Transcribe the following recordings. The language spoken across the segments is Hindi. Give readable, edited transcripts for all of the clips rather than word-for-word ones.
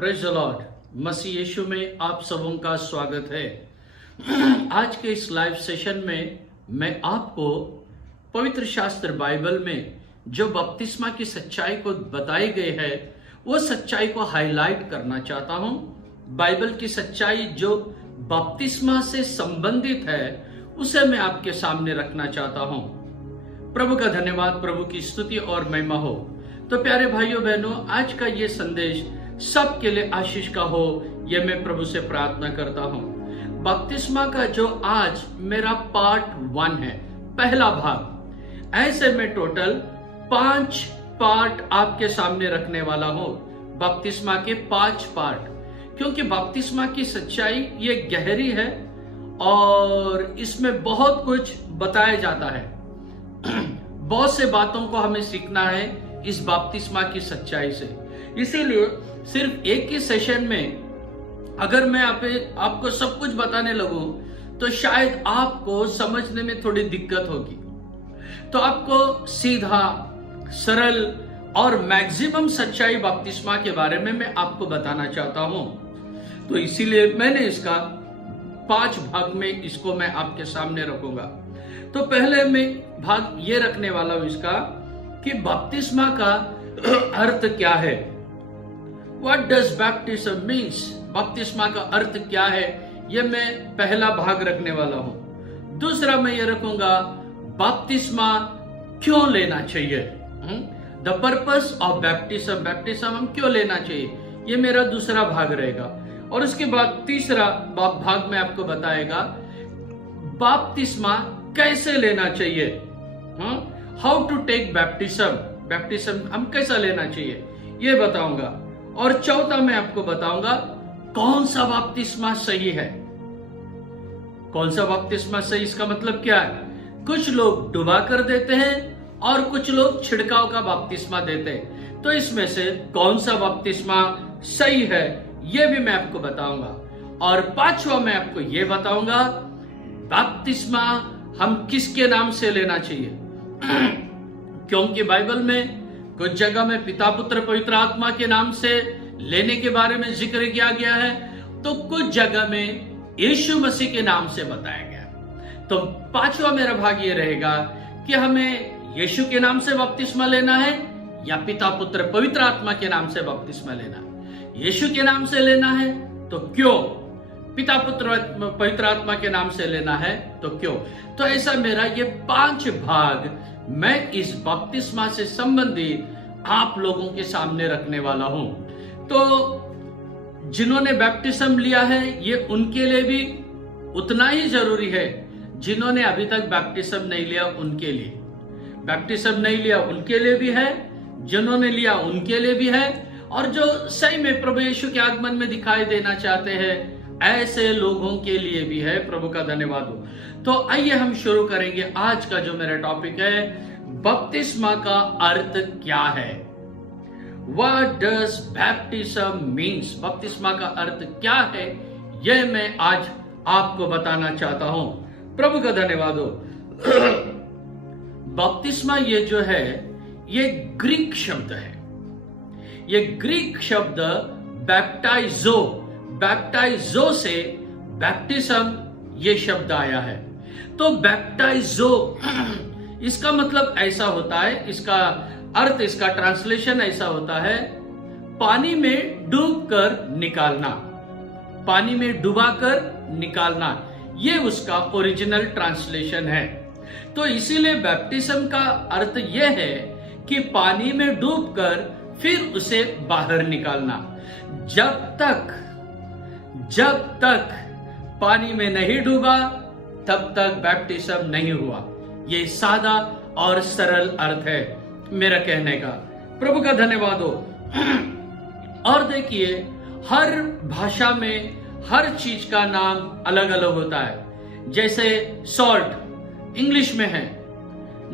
Praise the Lord. मसीह यीशु में आप सबों का स्वागत है। आज के इस लाइव सेशन में मैं आपको पवित्र शास्त्र बाइबल में जो बपतिस्मा की सच्चाई को बताई गई है वो सच्चाई को हाईलाइट करना चाहता हूं। बाइबल की सच्चाई जो बपतिस्मा से संबंधित है उसे मैं आपके सामने रखना चाहता हूं। प्रभु का धन्यवाद, प्रभु की स्तुति और महिमा हो। तो प्यारे भाइयों बहनों, आज का ये संदेश सबके लिए आशीष का हो, ये मैं प्रभु से प्रार्थना करता हूं। बपतिस्मा का जो आज मेरा पार्ट 1 है, पहला भाग, ऐसे में टोटल 5 पार्ट आपके सामने रखने वाला हूं। बपतिस्मा के 5 पार्ट, क्योंकि बपतिस्मा की सच्चाई ये गहरी है और इसमें बहुत कुछ बताया जाता है। बहुत से बातों को हमें सीखना है इस बपतिस्मा की सच्चाई से। इसीलिए सिर्फ एक ही सेशन में अगर मैं आपको सब कुछ बताने लगूं तो शायद आपको समझने में थोड़ी दिक्कत होगी। तो आपको सीधा, सरल और मैक्सिमम सच्चाई बपतिस्मा के बारे में मैं आपको बताना चाहता हूं। तो इसीलिए मैंने इसका 5 भाग में इसको मैं आपके सामने रखूंगा। तो पहले मैं भाग ये रखने वाला हूं इसका कि बपतिस्मा का अर्थ क्या है। What does baptism means? बपतिस्मा का अर्थ क्या है, ये मैं पहला भाग रखने वाला हूं। दूसरा मैं ये रखूंगा बपतिस्मा क्यों लेना चाहिए, the purpose of baptism, baptism हम क्यों लेना चाहिए, ये मेरा दूसरा भाग रहेगा। और उसके बाद तीसरा भाग में आपको बताएगा बपतिस्मा कैसे लेना चाहिए, how to take baptism, baptism हम कैसा लेना चाहिए ये बताऊंगा। और चौथा मैं आपको बताऊंगा कौन सा बपतिस्मा सही है। कौन सा बपतिस्मा सही, इसका मतलब क्या है। कुछ लोग डुबा कर देते हैं और कुछ लोग छिड़काव का बपतिस्मा देते हैं। तो इसमें से कौन सा बपतिस्मा सही है ये भी मैं आपको बताऊंगा। और पांचवा मैं आपको ये बताऊंगा बपतिस्मा हम किसके नाम से लेना चाहिए। क्योंकि बाइबल में कुछ जगह में पिता, पुत्र, पवित्र आत्मा के नाम से लेने के बारे में जिक्र किया गया है, तो कुछ जगह में यीशु मसीह के नाम से बताया गया। तो पांचवा मेरा भाग ये रहेगा कि हमें यीशु के नाम से बपतिस्मा लेना है या पिता, पुत्र, पवित्र आत्मा के नाम से बपतिस्मा लेना है। यीशु के नाम से लेना है तो क्यों, पिता, पुत्र, पवित्र आत्मा के नाम से लेना है तो क्यों। तो ऐसा मेरा ये 5 भाग मैं इस बपतिस्मा से संबंधित आप लोगों के सामने रखने वाला हूं। तो जिन्होंने बैप्टिज्म लिया है ये उनके लिए भी उतना ही जरूरी है, जिन्होंने अभी तक बैप्टिज्म नहीं लिया उनके लिए। बैप्टिज्म नहीं लिया उनके लिए भी है, जिन्होंने लिया उनके लिए भी है, और जो सही में प्रभु यीशु के आगमन में दिखाई देना चाहते हैं ऐसे लोगों के लिए भी है। प्रभु का धन्यवाद हो। तो आइए हम शुरू करेंगे। आज का जो मेरा टॉपिक है बपतिस्मा का अर्थ क्या है। What does baptism means? बपतिस्मा का अर्थ क्या है यह मैं आज आपको बताना चाहता हूं। प्रभु का धन्यवाद हो। बपतिस्मा ये जो है ये ग्रीक शब्द है। ये ग्रीक शब्द बैप्टाइजो, बैप्टाइजो से बैप्टिज्म ये शब्द आया है। तो बैप्टाइजो इसका मतलब ऐसा होता है, इसका अर्थ, इसका ट्रांसलेशन ऐसा होता है पानी में डूबकर निकालना, पानी में डुबाकर निकालना, ये उसका ओरिजिनल ट्रांसलेशन है। तो इसीलिए बैप्टिज्म का अर्थ यह है कि पानी में डूबकर फिर उसे बाहर निकालना। जब तक पानी में नहीं डूबा तब तक बैप्टिज्म नहीं हुआ। ये सादा और सरल अर्थ है मेरा कहने का। प्रभु का धन्यवाद हो। और देखिए हर भाषा में हर चीज का नाम अलग अलग होता है। जैसे सॉल्ट इंग्लिश में है,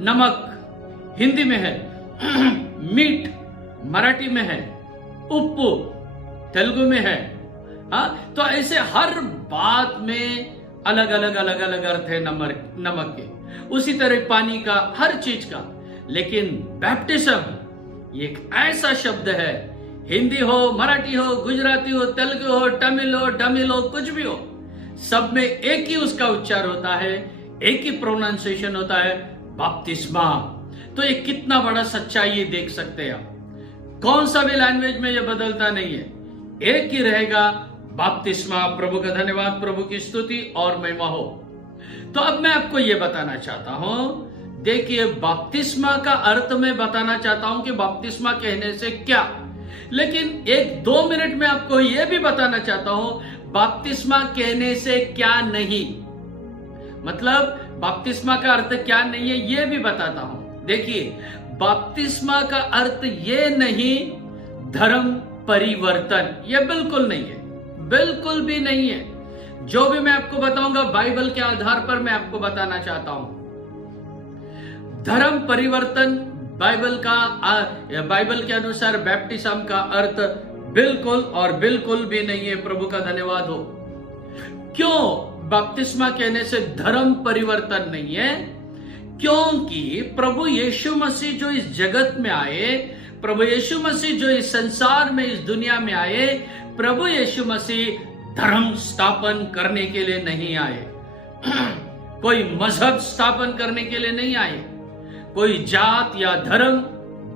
नमक हिंदी में है, मीट मराठी में है, उप्पू तेलुगु में है। तो ऐसे हर बात में अलग अलग अर्थ है नमक के। उसी तरह पानी का, हर चीज का। लेकिन बैप्टिज्म ये एक ऐसा शब्द है, हिंदी हो, मराठी हो, गुजराती हो, तेलुगु हो, तमिल हो, डमिल हो, कुछ भी हो, सब में एक ही उसका उच्चार होता है, एक ही प्रोनाउंसिएशन होता है, बपतिस्मा। तो ये कितना बड़ा सच्चाई ये देख सकते हैं आप। कौन सा भी लैंग्वेज में ये बदलता नहीं है, एक ही रहेगा, बपतिस्मा। प्रभु का धन्यवाद, प्रभु की स्तुति और महिमा हो। तो अब मैं आपको ये बताना चाहता हूं, देखिए बपतिस्मा का अर्थ मैं बताना चाहता हूं कि बपतिस्मा कहने से क्या, लेकिन 1-2 मिनट में आपको यह भी बताना चाहता हूं बपतिस्मा कहने से क्या नहीं, मतलब बपतिस्मा का अर्थ क्या नहीं है यह भी बताता हूं। देखिए बपतिस्मा का अर्थ यह नहीं धर्म परिवर्तन, यह बिल्कुल नहीं है, बिल्कुल भी नहीं है। जो भी मैं आपको बताऊंगा बाइबल के आधार पर मैं आपको बताना चाहता हूं। धर्म परिवर्तन बाइबल के अनुसार बैप्टिज्म का अर्थ बिल्कुल और बिल्कुल भी नहीं है। प्रभु का धन्यवाद हो। क्यों बपतिस्मा कहने से धर्म परिवर्तन नहीं है? क्योंकि प्रभु यीशु मसीह जो इस जगत में आए, प्रभु यीशु मसीह जो इस संसार में, इस दुनिया में आए, प्रभु यीशु मसीह धर्म स्थापन करने के लिए नहीं आए, कोई मजहब स्थापन करने के लिए नहीं आए, कोई जात या धर्म,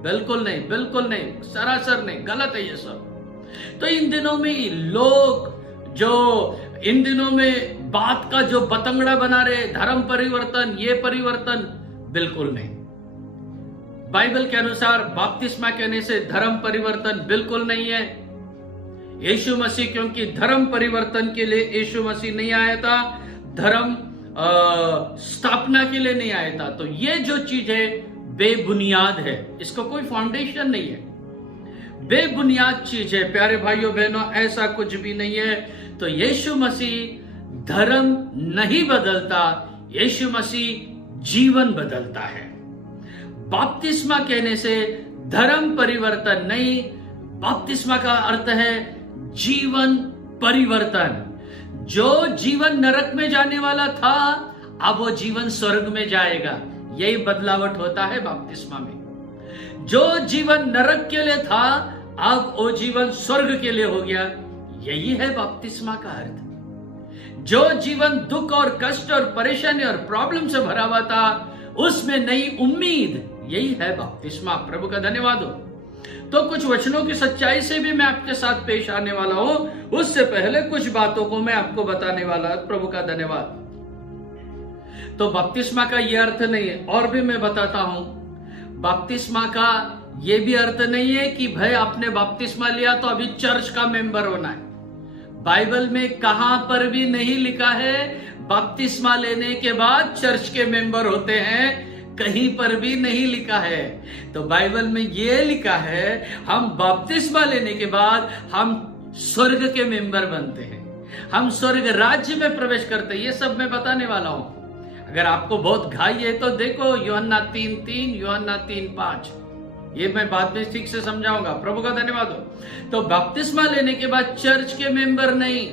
बिल्कुल नहीं, बिल्कुल नहीं, सरासर नहीं, गलत है ये सब। तो इन दिनों में लोग जो इन दिनों में बात का जो बतंगड़ा बना रहे, धर्म परिवर्तन, ये परिवर्तन, बिल्कुल नहीं। बाइबल के अनुसार बपतिस्मा कहने से धर्म परिवर्तन बिल्कुल नहीं है। यीशु मसीह, क्योंकि धर्म परिवर्तन के लिए यीशु मसीह नहीं आया था, धर्म स्थापना के लिए नहीं आया था। तो ये जो चीज है बेबुनियाद है, इसको कोई फाउंडेशन नहीं है, बेबुनियाद चीज है। प्यारे भाइयों बहनों, ऐसा कुछ भी नहीं है। तो यीशु मसीह धर्म नहीं बदलता, यीशु मसीह जीवन बदलता है। बपतिस्मा कहने से धर्म परिवर्तन नहीं, बपतिस्मा का अर्थ है जीवन परिवर्तन। जो जीवन नरक में जाने वाला था, अब वो जीवन स्वर्ग में जाएगा। यही बदलावट होता है बपतिस्मा में। जो जीवन नरक के लिए था, अब वो जीवन स्वर्ग के लिए हो गया। यही है बपतिस्मा का अर्थ। जो जीवन दुख और कष्ट और परेशानी और प्रॉब्लम से भरा हुआ था, उसमें नई उम्मीद, यही है बपतिस्मा। प्रभु का धन्यवाद हो। तो कुछ वचनों की सच्चाई से भी मैं आपके साथ पेश आने वाला हूं, उससे पहले कुछ बातों को मैं आपको बताने वाला। प्रभु का धन्यवाद। तो बपतिस्मा का यह अर्थ नहीं है, और भी मैं बताता हूं। बपतिस्मा का यह भी अर्थ नहीं है कि भाई आपने बपतिस्मा लिया तो अभी चर्च का मेंबर होना है। बाइबल में कहां पर भी नहीं लिखा है बपतिस्मा लेने के बाद चर्च के मेंबर होते हैं, कहीं पर भी नहीं लिखा है। तो बाइबल में यह लिखा है हम बपतिस्मा लेने के बाद हम स्वर्ग के मेंबर बनते हैं, हम स्वर्ग राज्य में प्रवेश करते हैं। ये सब मैं बताने वाला हूं। अगर आपको बहुत घाई है तो देखो यूहन्ना 3:3, यूहन्ना 3:5, ये मैं बाद में ठीक से समझाऊंगा। प्रभु का धन्यवाद हो। तो बपतिस्मा लेने के बाद चर्च के मेंबर नहीं।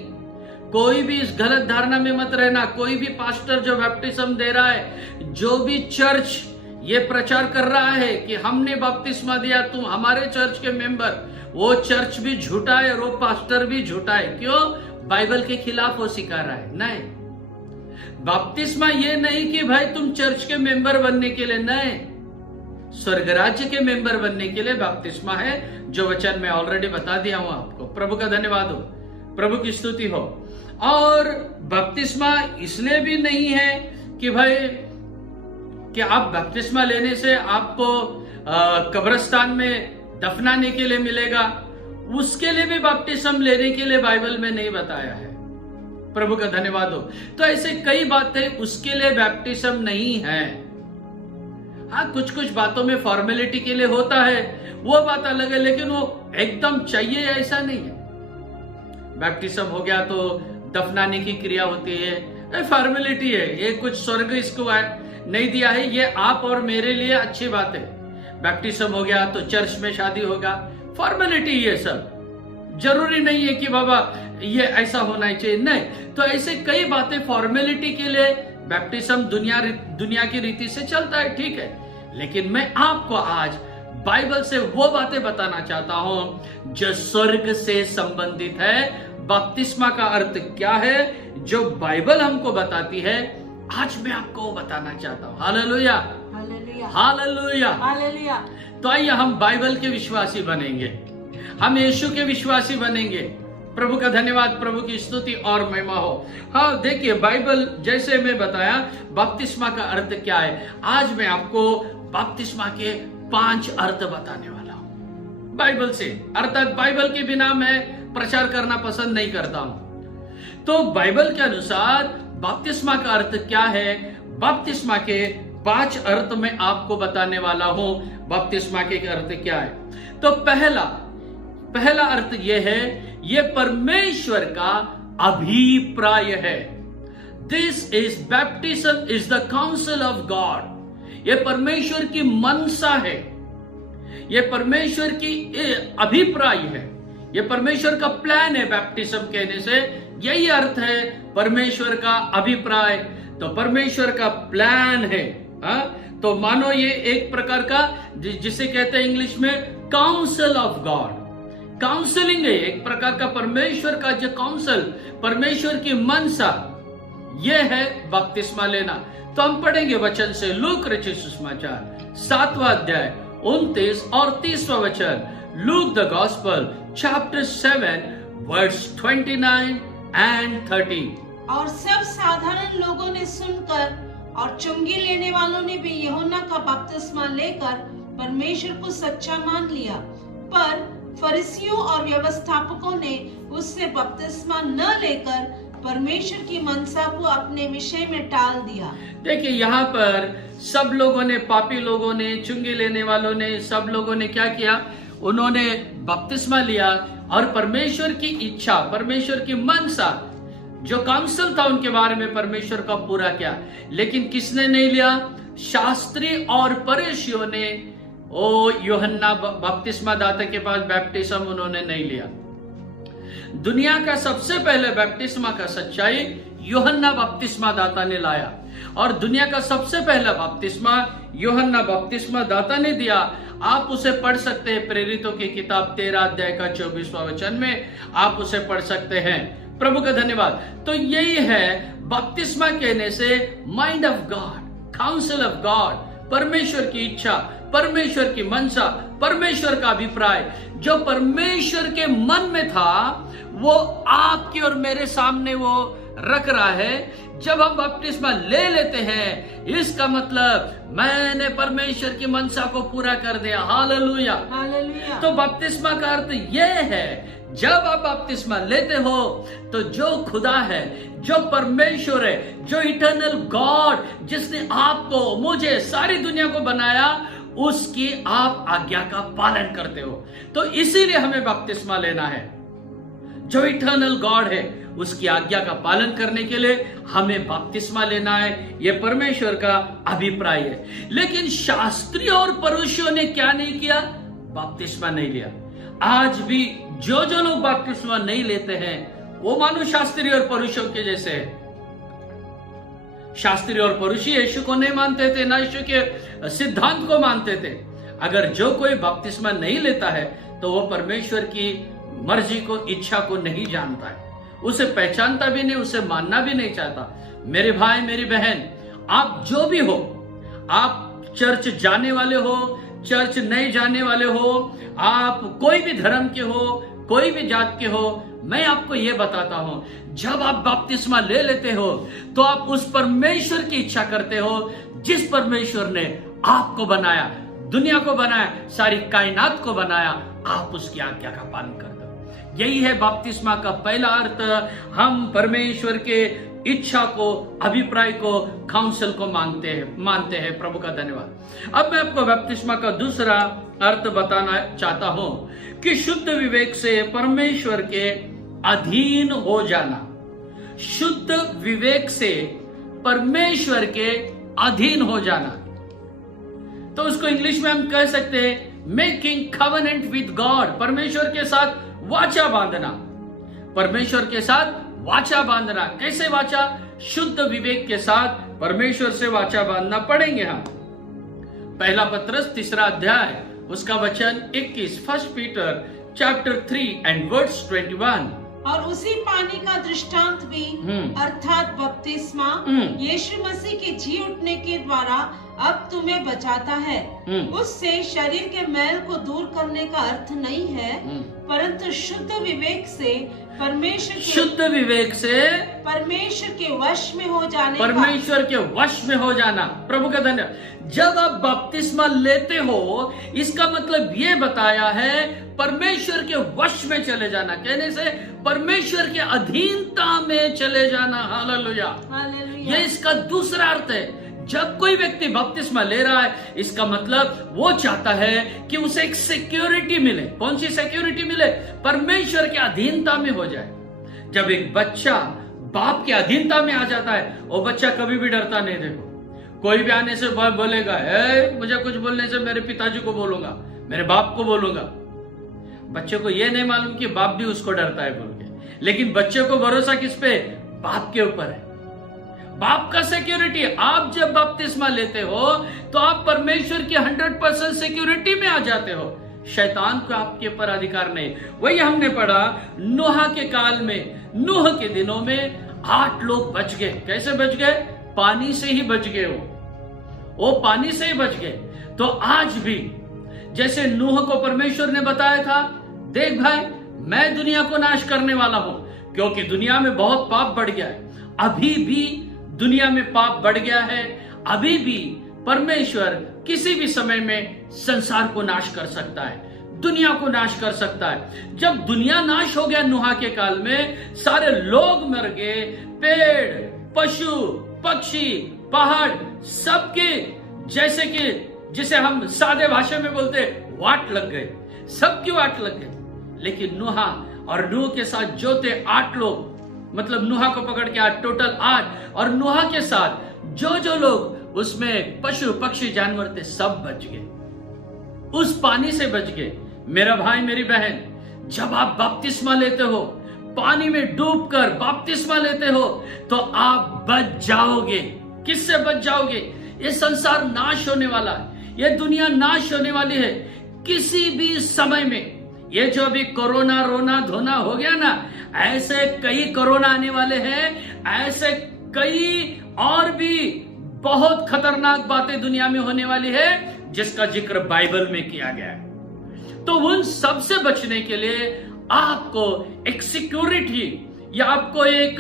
कोई भी इस गलत धारणा में मत रहना। कोई भी पास्टर जो बैप्टिज्म दे रहा है, जो भी चर्च ये प्रचार कर रहा है कि हमने बपतिस्मा दिया, तुम हमारे चर्च के मेंबर, वो चर्च भी झूठा है और वो पास्टर भी झूठा है। क्यों? बाइबल के खिलाफ वो सिखा रहा है। नहीं, बपतिस्मा ये नहीं कि भाई तुम चर्च के मेंबर बनने के लिए, नहीं, स्वर्ग राज्य के मेंबर बनने के लिए बपतिस्मा है, जो वचन मैं ऑलरेडी बता दिया हूं आपको। प्रभु का धन्यवाद हो, प्रभु की स्तुति हो। और बपतिस्मा इसलिए भी नहीं है कि भाई कि आप बपतिस्मा लेने से आपको कब्रिस्तान में दफनाने के लिए मिलेगा, उसके लिए भी बपतिस्म लेने के लिए बाइबल में नहीं बताया है। प्रभु का धन्यवाद हो। तो ऐसे कई बातें उसके लिए बैप्टिज्म नहीं है। हाँ, कुछ कुछ बातों में फॉर्मेलिटी के लिए होता है, वो बात अलग है, लेकिन वो एकदम चाहिए ऐसा नहीं है। बैप्टिज्म हो गया तो दफनाने की क्रिया होती है, फॉर्मेलिटी है। ये कुछ स्वर्ग इसको नहीं दिया है, ये आप और मेरे लिए अच्छी बात है। बैप्टिज्म हो गया तो चर्च में शादी होगा, फॉर्मेलिटी, ये सब जरूरी नहीं है कि बाबा ये ऐसा होना चाहिए, नहीं। तो ऐसे कई बातें फॉर्मेलिटी के लिए बैप्टिज्म दुनिया की रीति से चलता है, ठीक है। लेकिन मैं आपको आज बाइबल से वो बातें बताना चाहता हूं जो स्वर्ग से संबंधित है। बपतिस्मा का अर्थ क्या है जो बाइबल हमको बताती है, आज मैं आपको वो बताना चाहता हूं। Hallelujah, hallelujah, hallelujah, hallelujah. तो आइए हम बाइबल के विश्वासी बनेंगे, हम यीशु के विश्वासी बनेंगे। प्रभु का धन्यवाद, प्रभु की स्तुति और महिमा हो। हाँ, देखिए बाइबल जैसे मैं बताया बपतिस्मा का अर्थ क्या है, आज मैं आपको बपतिस्मा के 5 अर्थ बताने वाला हूं बाइबल से, अर्थात बाइबल के बिना मैं प्रचार करना पसंद नहीं करता हूं। तो बाइबल के अनुसार बपतिस्मा का अर्थ क्या है, बपतिस्मा के 5 अर्थ मैं आपको बताने वाला हूं। बपतिस्मा के अर्थ क्या है? तो पहला अर्थ यह है, यह परमेश्वर का अभिप्राय है। This is baptism is the council of God. यह परमेश्वर की मनसा है, यह परमेश्वर की अभिप्राय है, यह परमेश्वर का प्लान है। बैप्टिज्म कहने से यही अर्थ है, परमेश्वर का अभिप्राय। तो परमेश्वर का प्लान है। तो मानो ये एक प्रकार का जिसे कहते हैं इंग्लिश में काउंसिल ऑफ गॉड, काउंसलिंग है, एक प्रकार का परमेश्वर का जो काउंसिल, परमेश्वर की मनसा, यह है बपतिस्मा लेना। तो हम पढ़ेंगे वचन से, लूक रचित सुसमाचार 7वां अध्याय 29 और 30वां वचन। Luke the gospel chapter 7 verse 29 and 30। और सब साधारण लोगों ने सुनकर और चुंगी लेने वालों ने भी यूहन्ना का बपतिस्मा लेकर परमेश्वर को सच्चा मान लिया, पर फरीसियों और व्यवस्थापकों ने उससे बपतिस्मा न लेकर परमेश्वर की मनसा को अपने विषय में टाल दिया। देखिए यहाँ पर सब लोगों ने, पापी लोगों ने, चुंगी लेने वालों ने, सब लोगों ने क्या किया, उन्होंने बपतिस्मा लिया और परमेश्वर की इच्छा, परमेश्वर की मनसा जो काउंसिल था उनके बारे में परमेश्वर का पूरा किया। लेकिन किसने नहीं लिया? शास्त्री और फरीसियों ने यूहन्ना बपतिस्मा दाता के पास बैप्टिज्म उन्होंने नहीं लिया। दुनिया का सबसे पहले बैप्टिस्मा का सच्चाई यूहन्ना बपतिस्मा दाता ने लाया, और दुनिया का सबसे पहला बपतिस्मा यूहन्ना बपतिस्मा दाता ने दिया। आप उसे पढ़ सकते हैं, प्रेरितों की किताब 13 अध्याय का 24वां वचन में आप उसे पढ़ सकते हैं। प्रभु का धन्यवाद। तो यही है बपतिस्मा कहने से mind of God, council of God, परमेश्वर की इच्छा, परमेश्वर की मनसा, परमेश्वर का अभिप्राय जो परमेश्वर के मन में था वो आपके और मेरे सामने वो रख रहा है। जब हम बपतिस्मा ले लेते हैं, इसका मतलब मैंने परमेश्वर की मनसा को पूरा कर दिया। Hallelujah, hallelujah. तो बपतिस्मा का अर्थ यह है, जब आप बपतिस्मा लेते हो तो जो खुदा है, जो परमेश्वर है, जो इटर्नल गॉड, जिसने आपको, मुझे, सारी दुनिया को बनाया, उसकी आप आज्ञा का पालन करते हो। तो इसीलिए हमें बपतिस्मा लेना है। जो इटर्नल गॉड है उसकी आज्ञा का पालन करने के लिए हमें बपतिस्मा लेना है। यह परमेश्वर का अभिप्राय है। लेकिन शास्त्री और फरीसियों ने क्या नहीं किया? बपतिस्मा नहीं लिया। आज भी जो लोग बपतिस्मा नहीं लेते हैं वो मानो शास्त्री और फरीसियों के जैसे है। शास्त्री और फरीसी यीशु को नहीं मानते थे, ना यीशु के सिद्धांत को मानते थे। अगर जो कोई बपतिस्मा नहीं लेता है तो वो परमेश्वर की मर्जी को, इच्छा को नहीं जानता है, उसे पहचानता भी नहीं, उसे मानना भी नहीं चाहता। मेरे भाई, मेरी बहन, आप जो भी हो, आप चर्च जाने वाले हो, चर्च नहीं जाने वाले हो, आप कोई भी धर्म के हो, कोई भी जात के हो, मैं आपको यह बताता हूं, जब आप बपतिस्मा ले लेते हो तो आप उस परमेश्वर की इच्छा करते हो जिस परमेश्वर ने आपको बनाया, दुनिया को बनाया, सारी कायनात को बनाया, आप उसकी आज्ञा का पालन करते हो। यही है बपतिस्मा का पहला अर्थ। हम परमेश्वर के इच्छा को, अभिप्राय को, काउंसिल को मानते हैं। प्रभु का धन्यवाद। अब मैं आपको बपतिस्मा का दूसरा अर्थ बताना चाहता हूं कि शुद्ध विवेक से परमेश्वर के अधीन हो जाना। शुद्ध विवेक से परमेश्वर के अधीन हो जाना, तो उसको इंग्लिश में हम कह सकते हैं मेकिंग कवेनेंट विद गॉड। परमेश्वर के साथ वाचा बांधना, परमेश्वर के साथ वाचा बांधना। कैसे वाचा? शुद्ध विवेक के साथ परमेश्वर से वाचा बांधना। पढ़ेंगे हम पहला पत्रस 3 अध्याय उसका वचन 21, first Peter chapter 3 and verse 21। और उसी पानी का दृष्टांत भी अर्थात बपतिस्मा यीशु मसीह के जी उठने के द्वारा अब तुम्हें बचाता है। उससे शरीर के मैल को दूर करने का अर्थ नहीं है, परंतु शुद्ध विवेक से परमेश्वर के वश में हो जाने, परमेश्वर के वश में हो जाना। प्रभु का धन्यवाद। जब आप बपतिस्मा लेते हो, इसका मतलब ये बताया है परमेश्वर के वश में चले जाना, कहने से परमेश्वर के अधीनता में चले जाना। हालेलुया, ये इसका दूसरा अर्थ है। जब कोई व्यक्ति बपतिस्मा ले रहा है, इसका मतलब वो चाहता है कि उसे एक सिक्योरिटी मिले। कौन सी सिक्योरिटी मिले? परमेश्वर के अधीनता में हो जाए। जब एक बच्चा बाप के अधीनता में आ जाता है, वो बच्चा कभी भी डरता नहीं। देखो, कोई भी आने से बोलेगा, मुझे कुछ बोलने से मेरे पिताजी को बोलूंगा, मेरे बाप को बोलूंगा। बच्चे को यह नहीं मालूम कि बाप भी उसको डरता है बोल के, लेकिन बच्चे को भरोसा किस पे? बाप के ऊपर है। बाप का सिक्योरिटी। आप जब बपतिस्मा लेते हो तो आप परमेश्वर की 100% सिक्योरिटी में आ जाते हो। शैतान को आपके ऊपर अधिकार नहीं। वही हमने पढ़ा नूह के काल में, नूह के दिनों में 8 लोग बच गए। कैसे बच गए? पानी से ही बच गए। वो पानी से ही बच गए। तो आज भी जैसे नूह को परमेश्वर ने बताया था, देख भाई, मैं दुनिया को नाश करने वाला हूं, क्योंकि दुनिया में बहुत पाप बढ़ गया है। अभी भी दुनिया में पाप बढ़ गया है। अभी भी परमेश्वर किसी भी समय में संसार को नाश कर सकता है, दुनिया को नाश कर सकता है। जब दुनिया नाश हो गया नूह के काल में, सारे लोग मर गए, पेड़, पशु, पक्षी, पहाड़, सबके जैसे कि जिसे हम सादे भाषा में बोलते वाट लग गए, सबकी वाट लग गई। लेकिन नूह और नूह के साथ जो थे 8 लोग, मतलब नूह को पकड़ के 8, टोटल 8, और नूह के साथ जो लोग उसमें पशु पक्षी जानवर थे, सब बच गए, उस पानी से बच गए। मेरा भाई, मेरी बहन, जब आप बपतिस्मा लेते हो, पानी में डूबकर बपतिस्मा लेते हो, तो आप बच जाओगे। किससे बच जाओगे? ये संसार नाश होने वाला है, ये दुनिया नाश होने वाली है किसी भी समय में। ये जो अभी कोरोना रोना धोना हो गया ना, ऐसे कई कोरोना आने वाले हैं, ऐसे कई और भी बहुत खतरनाक बातें दुनिया में होने वाली है, जिसका जिक्र बाइबल में किया गया है। तो उन सब से बचने के लिए आपको एक सिक्योरिटी या आपको एक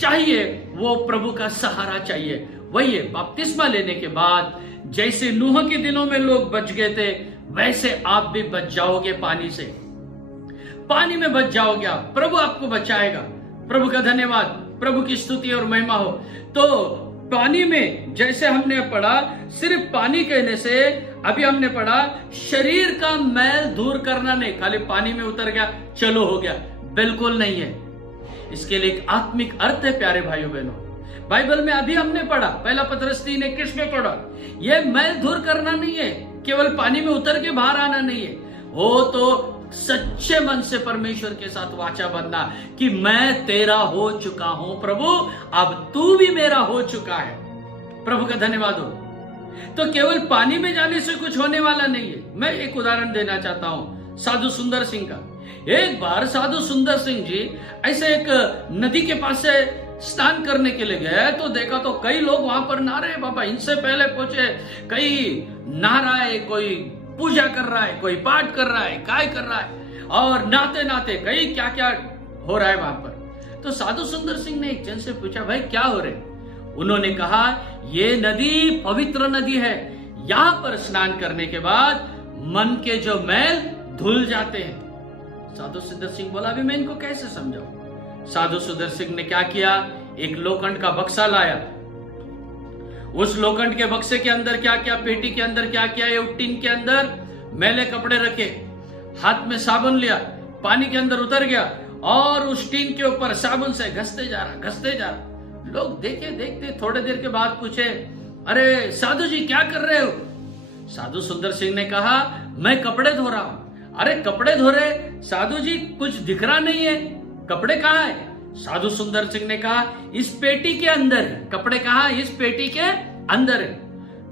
चाहिए, वो प्रभु का सहारा चाहिए। वही है, बपतिस्मा लेने के बाद जैसे नूह के दिनों में लोग बच गए थे, वैसे आप भी बच जाओगे। पानी से, पानी में बच जाओगे आप, प्रभु आपको बचाएगा। प्रभु का धन्यवाद, प्रभु की स्तुति और महिमा हो। तो पानी में जैसे हमने पढ़ा, सिर्फ पानी कहने से अभी हमने पढ़ा शरीर का मैल दूर करना नहीं, खाली पानी में उतर गया चलो हो गया, बिल्कुल नहीं है। इसके लिए एक आत्मिक अर्थ है प्यारे भाइयों बहनों। बाइबल में अभी हमने पढ़ा, पहला पतरस 3:21 में पढ़ा, यह मैल दूर करना नहीं है, केवल पानी में उतर के बाहर आना नहीं है। वो तो सच्चे मन से परमेश्वर के साथ वाचा बंधना कि मैं तेरा हो चुका हूं प्रभु, अब तू भी मेरा हो चुका है। प्रभु का धन्यवाद हो। तो केवल पानी में जाने से कुछ होने वाला नहीं है। मैं एक उदाहरण देना चाहता हूं साधु सुंदर सिंह का। एक बार साधु सुंदर सिंह जी ऐसे एक नदी के पास से स्नान करने के लिए गए, तो देखा तो कई लोग वहां पर नहा रहे। बाबा इनसे पहले पहुंचे, कई नहा रहा है, कोई पूजा कर रहा है, कोई पाठ कर रहा है, काय कर रहा है, और नहाते नहाते कई क्या क्या हो रहा है वहां पर। तो साधु सुंदर सिंह ने एक जन से पूछा, भाई क्या हो रहे? उन्होंने कहा, ये नदी पवित्र नदी है, यहां पर स्नान करने के बाद मन के जो मैल धुल जाते हैं। साधु सुंदर सिंह बोला, अभी मैं इनको कैसे समझाऊं? साधु सुंदर सिंह ने क्या किया, एक लोखंड का बक्सा लाया। उस लोखंड के बक्से के अंदर क्या किया, पेटी के अंदर क्या किया, ये टीन के अंदर मैले कपड़े रखे, हाथ में साबुन लिया, पानी के अंदर उतर गया और उस टीन के ऊपर साबुन से घसते जा रहा। लोग देखते थोड़ी देर के बाद पूछे, अरे साधु जी क्या कर रहे हो? साधु सुंदर सिंह ने कहा, मैं कपड़े धो रहा हूं। अरे कपड़े धो रहे? साधु जी कुछ दिख रहा नहीं है, कपड़े कहाँ है? साधु सुंदर सिंह ने कहा, इस पेटी के अंदर है। कपड़े कहाँ? इस पेटी के अंदर है।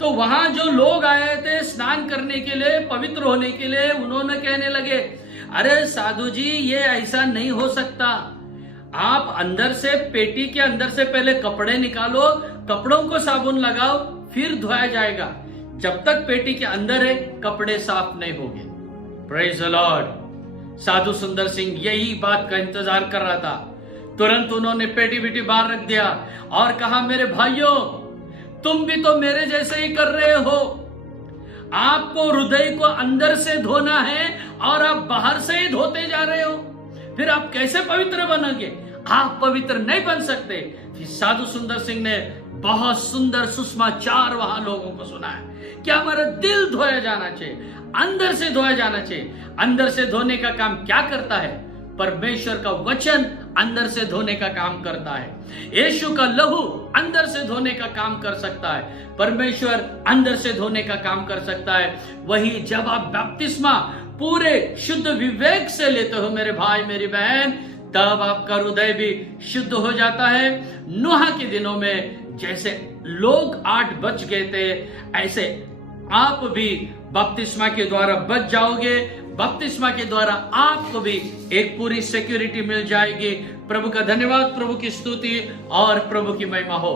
तो वहां जो लोग आए थे स्नान करने के लिए, पवित्र होने के लिए, उन्होंने कहने लगे, अरे साधु जी ये ऐसा नहीं हो सकता, आप अंदर से, पेटी के अंदर से पहले कपड़े निकालो, कपड़ों को साबुन लगाओ, फिर धोया जाएगा। जब तक पेटी के अंदर है कपड़े साफ नहीं होंगे। Praise the Lord. साधु सुंदर सिंह यही बात का इंतजार कर रहा था। तुरंत उन्होंने पेटी बेटी बाहर रख दिया और कहा, मेरे भाइयों तुम भी तो मेरे जैसे ही कर रहे हो, आपको हृदय को अंदर से धोना है और आप बाहर से ही धोते जा रहे हो, फिर आप कैसे पवित्र बनोगे? आप पवित्र नहीं बन सकते। फिर साधु सुंदर सिंह ने बहुत सुंदर सुषमाचार वहां लोगों को सुनाया कि हमारा दिल धोया जाना चाहिए, अंदर से धोया जाना चाहिए। अंदर से धोने का काम क्या करता है? परमेश्वर का वचन अंदर से धोने का काम करता है। यीशु का लहू अंदर से धोने का काम कर सकता है। परमेश्वर अंदर से धोने का काम कर सकता है। वही जब आप बपतिस्मा पूरे शुद्ध विवेक से लेते हो मेरे भाई मेरी बहन, तब आपका हृदय भी शुद्ध हो जाता है। नूह के दिनों में जैसे लोग 8 बच गए थे, ऐसे आप भी बपतिस्मा के द्वारा बच जाओगे। बपतिस्मा के द्वारा आपको भी एक पूरी सिक्योरिटी मिल जाएगी। प्रभु का धन्यवाद, प्रभु की स्तुति और प्रभु की महिमा हो।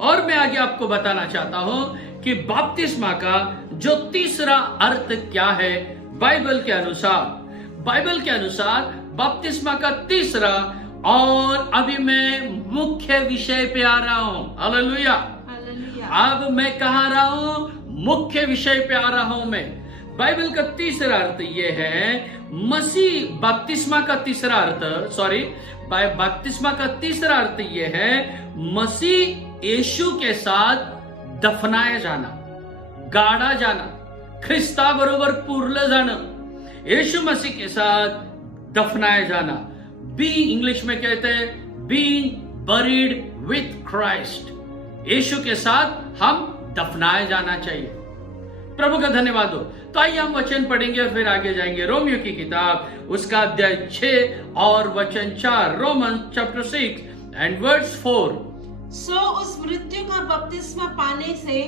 और मैं आगे आपको बताना चाहता हूं कि बपतिस्मा का जो तीसरा अर्थ क्या है बाइबल के अनुसार। बाइबल के अनुसार बपतिस्मा का तीसरा, और अभी मैं मुख्य विषय पे आ रहा हूं। हालेलुया। अब मैं कहाँ आ रहा हूं? मुख्य विषय पे आ रहा हूं मैं। बाइबल का तीसरा अर्थ यह है, मसीह बपतिस्मा का तीसरा अर्थ, बपतिस्मा का तीसरा अर्थ यह है, मसीह यीशु के साथ दफनाया जाना, गाड़ा जाना, ख्रिस्ता बरोबर पुरलं जाणं, यीशु मसीह के साथ दफनाया जाना। इंग्लिश में कहते हैं being buried with Christ. Yeshu के साथ हम दफनाए जाना चाहिए। प्रभु का धन्यवाद हो। तो आइए हम वचन पढ़ेंगे और फिर आगे जाएंगे। रोमियो की किताब उसका अध्याय 6 और वचन 4। Roman chapter 6 and verse 4। So उस मृत्यु का बपतिस्मा पाने से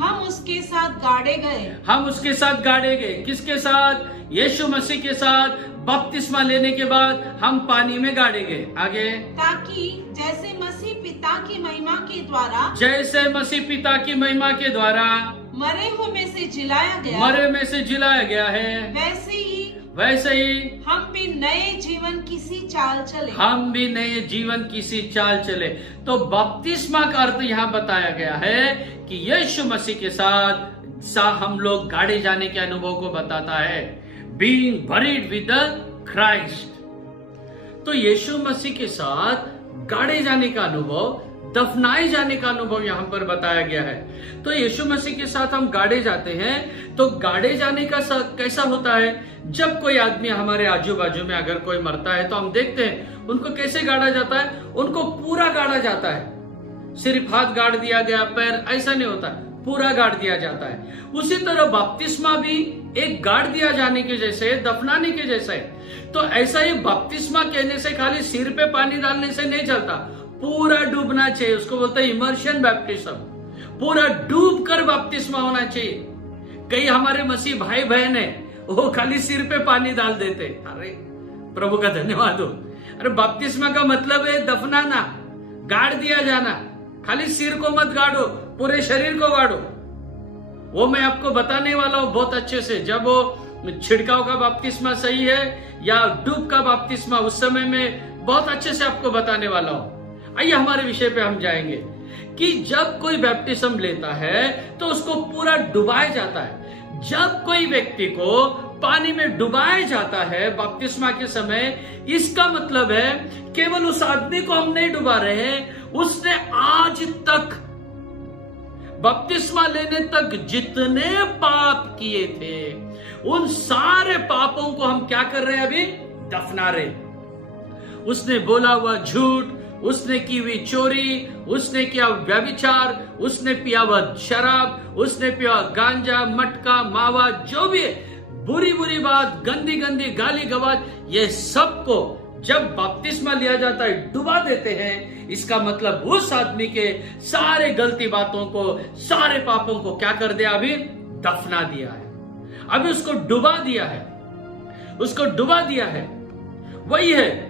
हम उसके साथ गाड़े गए। हम उसके साथ गाड़े गए। किसके साथ? यीशु मसीह के साथ। बपतिस्मा लेने के बाद हम पानी में गाड़े गए। आगे, ताकि जैसे मसीह पिता की महिमा के द्वारा, जैसे मसीह पिता की महिमा के द्वारा मरे हुए में से जिलाया गया, मरे में से जिलाया गया है, वैसे ही हम भी नए जीवन किसी चाल चले। हम भी नए जीवन किसी चाल चले। तो बपतिस्मा का अर्थ यहाँ बताया गया है कि यीशु मसीह के साथ हम लोग गाड़े जाने के अनुभव को बताता है। Being buried with the Christ. तो यीशु मसीह के साथ गाड़े जाने का अनुभव, दफनाए जाने का अनुभव यहां पर बताया गया है। तो यीशु मसीह के साथ हम गाड़े जाते हैं। तो गाड़े जाने का कैसा होता है? जब कोई आदमी हमारे आजू बाजू में अगर कोई मरता है तो हम देखते हैं उनको कैसे गाड़ा जाता है। उनको पूरा गाड़ा जाता है। सिर्फ हाथ गाड़ दिया गया, पैर, ऐसा नहीं होता, पूरा गाड़ दिया जाता है। उसी तरह बपतिस्मा भी एक गाड़ दिया जाने के जैसे, दफनाने के जैसा है। तो ऐसा ही बपतिस्मा कहने से खाली सिर पे पानी डालने से नहीं चलता, पूरा डूबना चाहिए। उसको बोलते हैं इमर्शन बैप्टिज्म। पूरा डूब कर बपतिस्मा होना चाहिए। कई हमारे मसीह भाई बहन है, वो खाली सिर पे पानी डाल देते। अरे प्रभु का धन्यवाद हो। अरे बपतिस्मा का मतलब है दफनाना, गाड़ दिया जाना। खाली सिर को मत गाड़ो, पूरे शरीर को गाड़ो। वो मैं आपको बताने वाला हूं बहुत अच्छे से। जब वो छिड़काव का बपतिस्मा सही है या डूब का बपतिस्मा, उस समय में बहुत अच्छे से आपको बताने वाला हूं। आइए हमारे विषय पे हम जाएंगे कि जब कोई बैप्टिज्म लेता है तो उसको पूरा डुबाया जाता है। जब कोई व्यक्ति को पानी में डुबाया जाता है बपतिस्मा के समय, इसका मतलब है केवल उस आदमी को हम नहीं डुबा रहे हैं, उसने आज तक बपतिस्मा लेने तक जितने पाप किए थे उन सारे पापों को हम क्या कर रहे हैं? अभी दफना रहे। उसने बोला हुआ झूठ, उसने की हुई चोरी, उसने किया व्यभिचार, उसने पिया हुआ शराब, उसने पिया गांजा, मटका, मावा, जो भी बुरी बुरी बात, गंदी गंदी गाली गवाज, ये सबको जब बपतिस्मा लिया जाता है, डुबा देते हैं, इसका मतलब उस आदमी के सारे गलती बातों को, सारे पापों को क्या कर दिया? अभी दफना दिया है, अभी उसको डुबा दिया है, उसको डुबा दिया है। वही है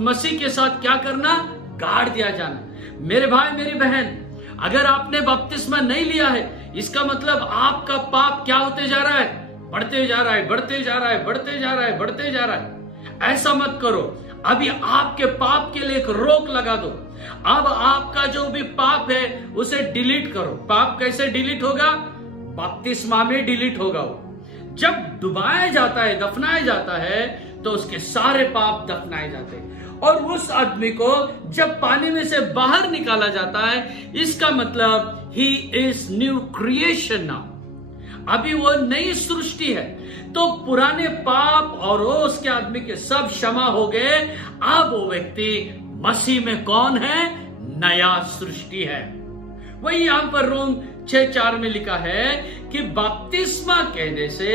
मसीह के साथ क्या करना? गाड़ दिया जाना। मेरे भाई मेरी बहन, अगर आपने बपतिस्मा नहीं लिया है, इसका मतलब आपका पाप क्या होते जा रहा है? बढ़ते जा रहा है, बढ़ते जा रहा है, बढ़ते जा रहा है, बढ़ते जा रहा है। ऐसा मत करो। अभी आपके पाप के लिए एक रोक लगा दो। अब आपका जो भी पाप है उसे डिलीट करो। पाप कैसे डिलीट होगा? बपतिस्मा में डिलीट होगा। वो जब डुबाया जाता है, दफनाया जाता है, तो उसके सारे पाप दफनाए जाते हैं। और उस आदमी को जब पानी में से बाहर निकाला जाता है, इसका मतलब he is new creation now. अभी वो नई सृष्टि है। तो पुराने पाप और वो उसके आदमी के सब क्षमा हो गए। अब वो व्यक्ति मसीह में कौन है? नया सृष्टि है। वही यहां पर रोम 6:4 में लिखा है कि बपतिस्मा कहने से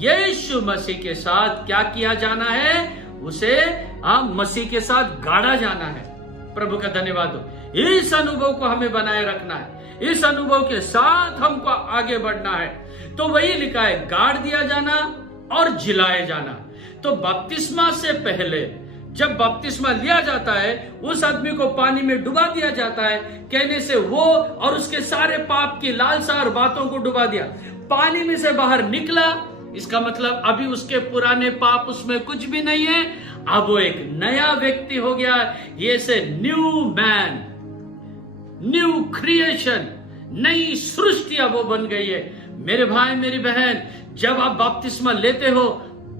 यीशु मसीह के साथ क्या किया जाना है? उसे मसीह के साथ गाड़ा जाना है। प्रभु का धन्यवाद हो। इस अनुभव को हमें बनाए रखना है, इस अनुभव के साथ हमको आगे बढ़ना है। तो वही लिखा है, गाड़ दिया जाना और जिलाए जाना। तो बपतिस्मा से पहले जब बपतिस्मा लिया जाता है, उस आदमी को पानी में डुबा दिया जाता है। कहने से वो और उसके सारे पाप की लालसा और बातों को डुबा दिया। पानी में से बाहर निकला, इसका मतलब अभी उसके पुराने पाप उसमें कुछ भी नहीं है। अब वो एक नया व्यक्ति हो गया। ये से न्यू मैन, न्यू क्रिएशन, नई सृष्टि अब वो बन गई है। मेरे भाई मेरी बहन, जब आप बपतिस्मा लेते हो,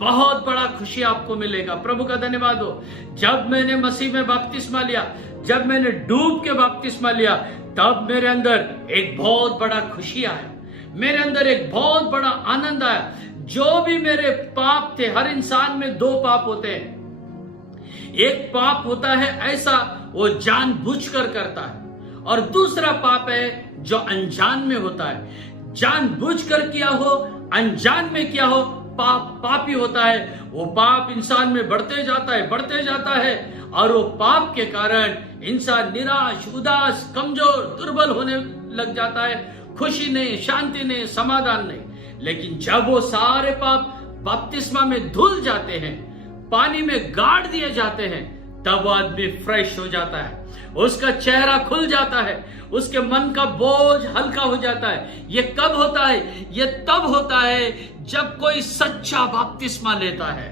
बहुत बड़ा खुशी आपको मिलेगा। प्रभु का धन्यवाद हो। जब मैंने मसीह में बपतिस्मा लिया, जब मैंने डूब के बपतिस्मा लिया, तब मेरे अंदर एक बहुत बड़ा खुशी आया, मेरे अंदर एक बहुत बड़ा आनंद आया। जो भी मेरे पाप थे, हर इंसान में 2 पाप होते हैं। एक पाप होता है ऐसा, वो जानबूझकर करता है, और दूसरा पाप है जो अनजान में होता है। जानबूझकर किया हो, अनजान में किया हो, पाप पापी होता है। वो पाप इंसान में बढ़ते जाता है, बढ़ते जाता है, और वो पाप के कारण इंसान निराश, उदास, कमजोर, दुर्बल होने लग जाता है। खुशी नहीं, शांति नहीं, समाधान नहीं। लेकिन जब वो सारे पाप बपतिस्मा में धुल जाते हैं, पानी में गाड़ दिए जाते हैं, तब वो आदमी फ्रेश हो जाता है, उसका चेहरा खुल जाता है, उसके मन का बोझ हल्का हो जाता है। ये कब होता है? ये तब होता है जब कोई सच्चा बपतिस्मा लेता है।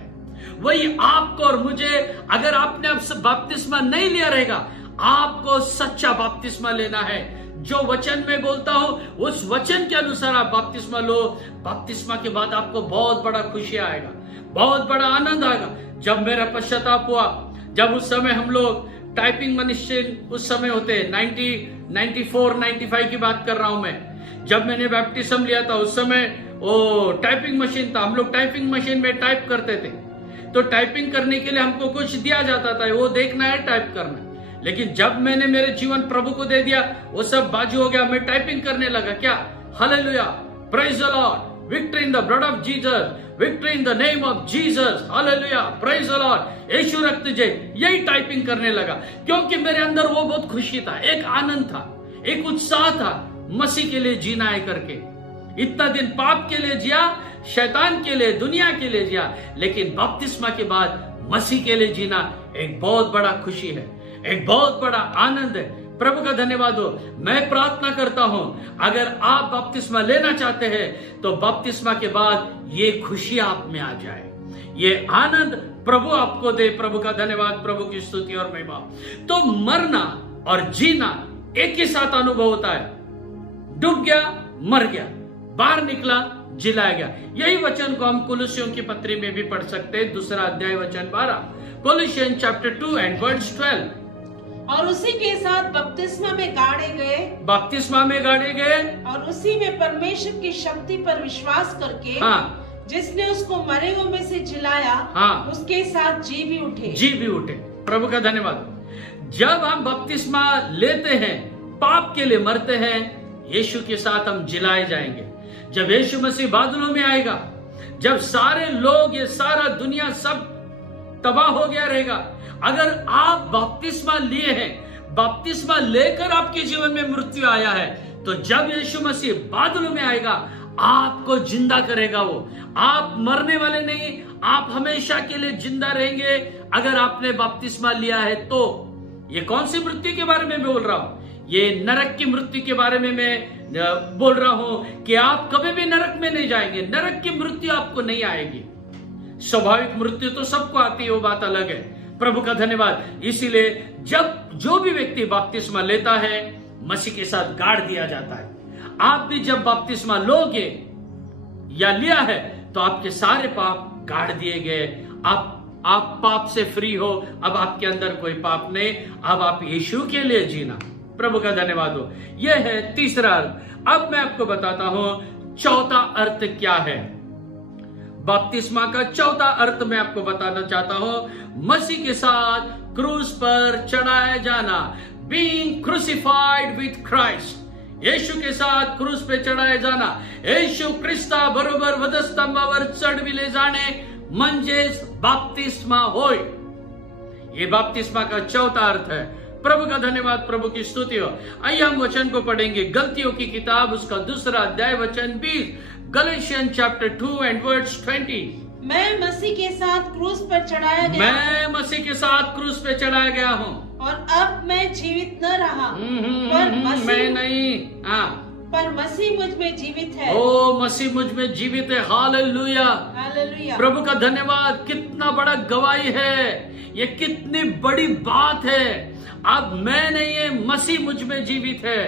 वही आपको और मुझे, अगर आपने अब से बपतिस्मा नहीं लिया रहेगा, आपको सच्चा बपतिस्मा लेना है। जो वचन में बोलता हूं, उस वचन के अनुसार आप बपतिस्मा लो। बपतिस्मा के बाद आपको बहुत बड़ा खुशी आएगा, बहुत बड़ा आनंद आएगा। जब मेरा पश्चाताप हुआ, जब उस समय हम लोग टाइपिंग मशीन उस समय होते 94, 95 की बात कर रहा हूं मैं। जब मैंने बैप्टिज्म लिया था, उस समय वो टाइपिंग मशीन था। हम लोग टाइपिंग मशीन में टाइप करते थे। तो टाइपिंग करने के लिए हमको कुछ दिया जाता था, वो देखना है, टाइप करना। लेकिन जब मैंने मेरे जीवन प्रभु को दे दिया, वो सब बाजू हो गया, मैं टाइपिंग करने लगा। क्या? Hallelujah, praise the Lord, victory in the blood of Jesus, victory in the name of Jesus, hallelujah, praise the Lord, Yeshu रक्त जय। यही टाइपिंग करने लगा, क्योंकि मेरे अंदर वो बहुत खुशी था, एक आनंद था, एक उत्साह था, मसीह के लिए जीना है करके। इतना दिन पाप के लिए जिया, शैतान के लिए, दुनिया के लिए जिया, लेकिन बपतिस्मा के बाद मसीह के लिए जीना एक बहुत बड़ा खुशी है, एक बहुत बड़ा आनंद है। प्रभु का धन्यवाद हो। मैं प्रार्थना करता हूं, अगर आप बपतिस्मा लेना चाहते हैं, तो बपतिस्मा के बाद ये खुशी आप में आ जाए, ये आनंद प्रभु आपको दे। प्रभु का धन्यवाद, प्रभु की स्तुति और महिमा। तो मरना और जीना एक ही साथ अनुभव होता है। डूब गया, मर गया, बाहर निकला, जिलाया गया। यही वचन को हम कुलुस्सियों की पत्री में भी पढ़ सकते हैं, 2 अध्याय वचन 12, कोलोसियंस चैप्टर 2 एंड वर्स 12। और उसी के साथ बपतिस्मा में गाड़े गए, बपतिस्मा में गाड़े गए, और उसी में परमेश्वर की शक्ति पर विश्वास करके, हाँ, जिसने उसको मरे हुए में से जिलाया, हाँ, उसके साथ जी भी उठे। जी भी उठे। प्रभु का धन्यवाद। जब हम बपतिस्मा लेते हैं, पाप के लिए मरते हैं, यीशु के साथ हम जिलाए जाएंगे। जब यीशु मसीह बादलों में आएगा, जब सारे लोग, ये सारा दुनिया सब तबाह हो गया रहेगा। अगर आप बपतिस्मा लिए हैं, बपतिस्मा लेकर आपके जीवन में मृत्यु आया है, तो जब यीशु मसीह बादलों में आएगा, आपको जिंदा करेगा। वो आप मरने वाले नहीं, आप हमेशा के लिए जिंदा रहेंगे अगर आपने बपतिस्मा लिया है तो। ये कौन सी मृत्यु के बारे में मैं बोल रहा हूं? ये नरक की मृत्यु के बारे में मैं बोल रहा हूं कि आप कभी भी नरक में नहीं जाएंगे। नरक की मृत्यु आपको नहीं आएगी। स्वाभाविक मृत्यु तो सबको आती है, वो बात अलग है। प्रभु का धन्यवाद। इसीलिए जब जो भी व्यक्ति बपतिस्मा लेता है, मसीह के साथ गाड़ दिया जाता है। आप भी जब बपतिस्मा लोगे या लिया है, तो आपके सारे पाप गाड़ दिए गए। आप पाप से फ्री हो। अब आपके अंदर कोई पाप नहीं। अब आप यीशु के लिए जीना। प्रभु का धन्यवाद हो। यह है तीसरा अर्थ। अब मैं आपको बताता हूं चौथा अर्थ क्या है। बपतिस्मा का चौथा अर्थ मैं आपको बताना चाहता हूं, मसीह के साथ क्रूस पर चढ़ाया जाना। Being crucified with Christ. Yeshu के साथ क्रूस पे चढ़ाया जाना। यीशु ख्रिस्ता बरोबर वधस्तंभावर चढविले जाणे म्हणजेच बपतिस्मा होय। ये बपतिस्मा का चौथा अर्थ है। प्रभु का धन्यवाद, प्रभु की स्तुति हो। आइए हम वचन को पढ़ेंगे। गलतियों की किताब उसका 2 अध्याय वचन 20, गलेशियन चैप्टर 2 एंड वर्स 20। मैं मसीह के साथ क्रूस पर चढ़ाया गया। मैं मसीह के साथ क्रूस पे चढ़ाया गया हूँ। और अब मैं जीवित न रहा, पर मसीह मैं नहीं, पर मसीह मुझ में जीवित है। ओ मसीह मुझ में जीवित है। Hallelujah, hallelujah. प्रभु का धन्यवाद। कितना बड़ा गवाही है ये, कितनी बड़ी बात है। अब मैं नहीं है, मसीह मुझ में जीवित है।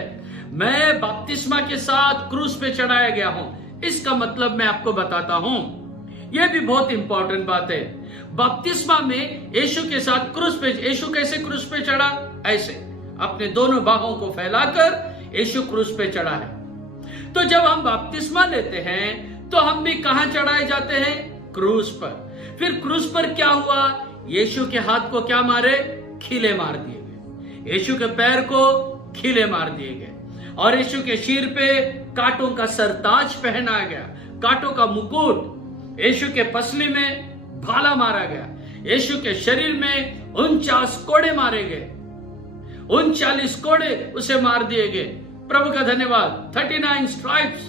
मैं बपतिस्मा के साथ क्रूस पे चढ़ाया गया हूं। इसका मतलब मैं आपको बताता हूं, यह भी बहुत इंपॉर्टेंट बात है। बपतिस्मा में यीशु के साथ क्रूस पे, यीशु कैसे क्रूस पे चढ़ा? ऐसे अपने दोनों बाहों को फैलाकर यीशु क्रूस पे चढ़ा है। तो जब हम बपतिस्मा लेते हैं तो हम भी कहां चढ़ाए जाते हैं? क्रूस पर। फिर क्रूस पर क्या हुआ? यीशु के हाथ को क्या मारे? खीले मार दिए गए। यीशु के पैर को खीले मार दिए गए और यीशु के सिर पे कांटों का सरताज पहनाया गया, कांटों का मुकुट। यीशु के पसली में भाला मारा गया। यीशु के शरीर में 49 कोड़े मारे गए। 39 कोड़े उसे मार दिए गए। प्रभु का धन्यवाद। 39 स्ट्राइप्स,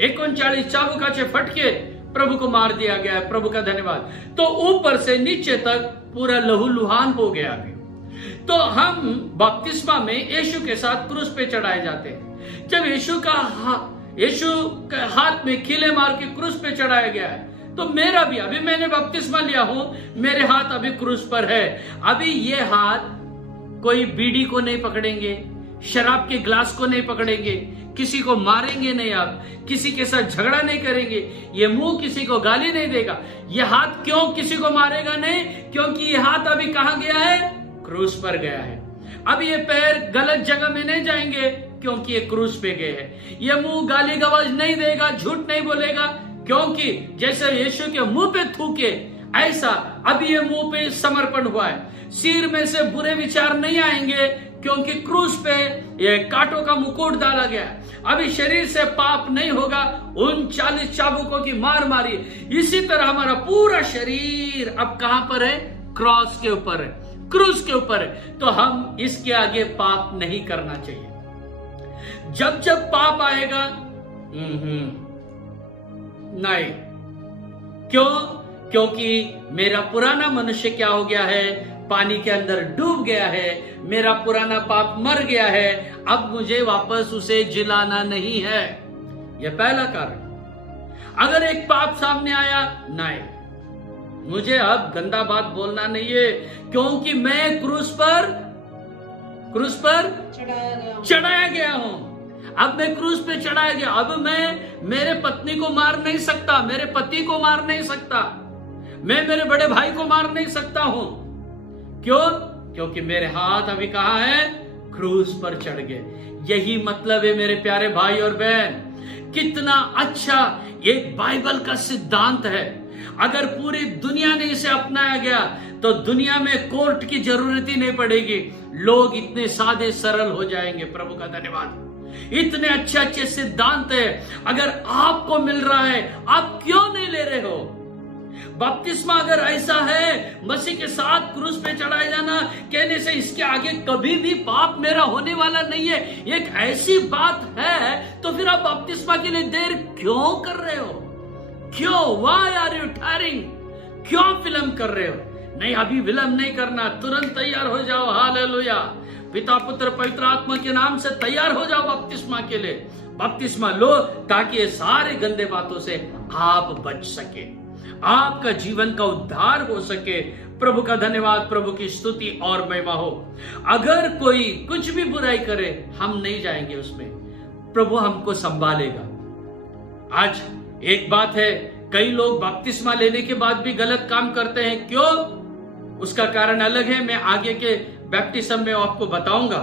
39 चाबुकाचे फटके प्रभु को मार दिया गया है। प्रभु का धन्यवाद। तो ऊपर से नीचे तक पूरा लहूलुहान हो गया अभी। तो हम बपतिस्मा में यीशु के साथ क्रूस पे चढ़ाए जाते हैं। जब यीशु के हाथ में खीले मार के क्रूस पे चढ़ाया गया है, तो मेरा भी, अभी मैंने बपतिस्मा लिया हूं, मेरे हाथ अभी क्रूस पर है। अभी ये हाथ कोई बीड़ी को नहीं पकड़ेंगे, शराब के ग्लास को नहीं पकड़ेंगे, किसी को मारेंगे नहीं, आप किसी के साथ झगड़ा नहीं करेंगे, ये मुंह किसी को गाली नहीं देगा। ये हाथ क्यों किसी को मारेगा नहीं? क्योंकि ये हाथ अभी कहां गया है? क्रूस पर गया है। अब ये पैर गलत जगह में नहीं जाएंगे क्योंकि ये क्रूस पे गए हैं। ये मुंह गाली गवाज नहीं देगा, झूठ नहीं बोलेगा, क्योंकि जैसे यीशु के मुंह पे थूके ऐसा अभी ये मुंह पे समर्पण हुआ है। सिर में से बुरे विचार नहीं आएंगे क्योंकि क्रूस पे ये कांटों का मुकुट डाला गया। अभी शरीर से पाप नहीं होगा। 39 चाबुकों की मार मारी। इसी तरह हमारा पूरा शरीर अब कहां पर है? क्रॉस के ऊपर है, क्रूस के ऊपर है। तो हम इसके आगे पाप नहीं करना चाहिए। जब जब पाप आएगा नहीं। क्यों? क्योंकि मेरा पुराना मनुष्य क्या हो गया है? पानी के अंदर डूब गया है। मेरा पुराना पाप मर गया है। अब मुझे वापस उसे जिलाना नहीं है। यह पहला कारण। अगर एक पाप सामने आया, नहीं, मुझे अब गंदा बात बोलना नहीं है, क्योंकि मैं क्रूस पर चढ़ाया गया हूं। अब मैं क्रूस पे चढ़ाया गया। अब मैं मेरे पत्नी को मार नहीं सकता, मेरे पति को मार नहीं सकता, मैं मेरे बड़े भाई को मार नहीं सकता हूं। क्यों? क्योंकि मेरे हाथ अभी कहां है? क्रूस पर चढ़ गए। यही मतलब है मेरे प्यारे भाई और बहन। कितना अच्छा एक बाइबल का सिद्धांत है। अगर पूरी दुनिया ने इसे अपनाया गया तो दुनिया में कोर्ट की जरूरत ही नहीं पड़ेगी। लोग इतने सादे सरल हो जाएंगे। प्रभु का धन्यवाद। इतने अच्छे अच्छे सिद्धांत है। अगर आपको मिल रहा है, आप क्यों नहीं ले रहे हो? बपतिस्मा अगर ऐसा है, मसीह के साथ क्रूस पे चढ़ाया जाना कहने से इसके आगे कभी भी पाप मेरा होने वाला नहीं है, एक ऐसी बात है, तो फिर आप बपतिस्मा के लिए देर क्यों कर रहे हो? क्यों? Why are you tiring? क्यों विलंब कर रहे हो? नहीं, अभी विलंब नहीं करना, तुरंत तैयार हो जाओ। हालेलुया। पिता पुत्र पवित्र आत्मा के नाम से तैयार हो जाओ बपतिस्मा के लिए। बपतिस्मा लो ताकि ये सारे गंदे बातों से आप बच सके, आपका जीवन का उद्धार हो सके। प्रभु का धन्यवाद, प्रभु की स्तुति और महिमा हो। अगर कोई कुछ भी बुराई करे, हम नहीं जाएंगे उसमें, प्रभु हमको संभालेगा। आज एक बात है, कई लोग बपतिस्मा लेने के बाद भी गलत काम करते हैं। क्यों? उसका कारण अलग है, मैं आगे के बैप्टिज्म में आपको बताऊंगा।